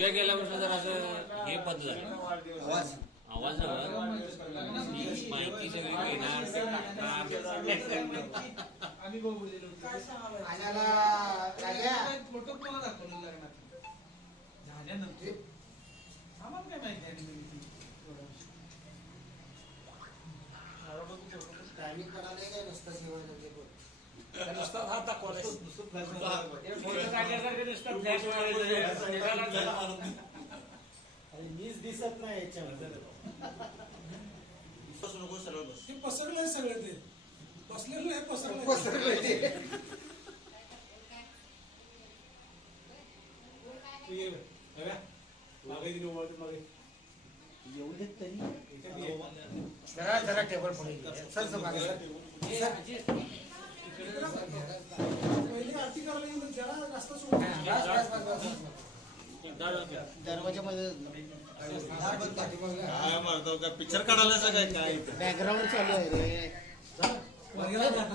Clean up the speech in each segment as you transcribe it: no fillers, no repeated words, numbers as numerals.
मुलगा गेल्यापासून जर असं हे बंद झालं आवाज माहिती सगळी फोटो कोणाला दाखवलं लागणार झाल्यानंतर आम्हाला काय माहिती टायमिंग कळाले काय नुसतं जेवायला नुसता हात दाखवलाय मीच दिसत नाही याच्यामध्ये पसरलंय सगळं ते बसलेलं नाही पसरलंय मागे एवढे तरी जरा टेबल पुढे सर मागे पहिली आरती करायला येऊन जरा रस्ता सोडून दरवाजामध्ये पिक्चर काढायला सगळं काय बॅकग्राऊंड चालू आहे रे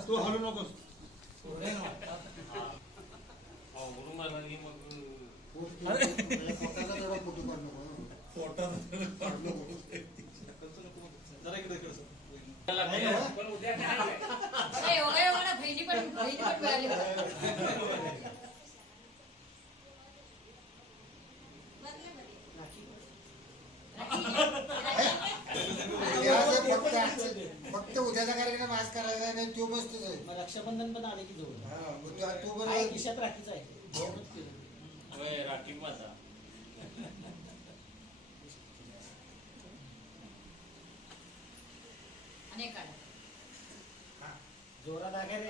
तू हलू नकोस फक्त उद्याचा कार्यक्रम आज करायचा नाही तो बसतोच आहे. रक्षाबंधन पण आले की जवळ तू बरोबर खिशात राखीच आहे राखी माझा जोरात आगे रे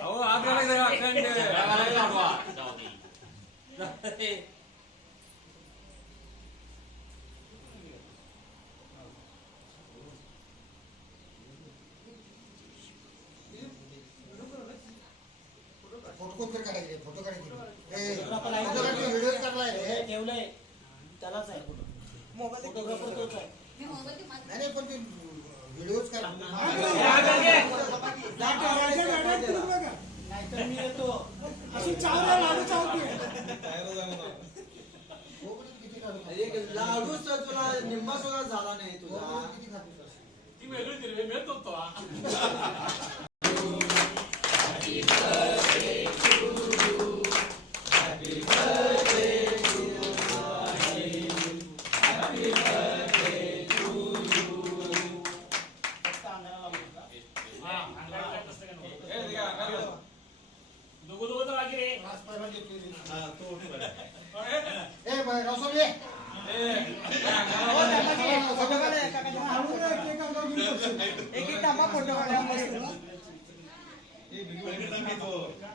फोटो काढायचे फोटो काढायचे व्हिडिओ काढलाय रे ठेवलंय त्यालाच आहे फोटोग्राफर तोच आहे नाही पण ते व्हिडिओच काढ नाहीतर मी येतो लाडू तुला निम्मा सुद्धा झाला नाही तुझा ती वेगळी मिळत होतो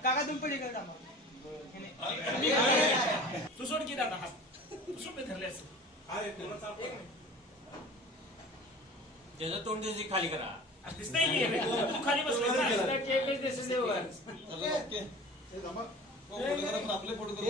काका तुम पलीकडे तू सोड की दादा तू सोड धरले असं त्याचं तोंड त्याची खाली करा दिसतंय की तू खाली बसला आपले फोटो की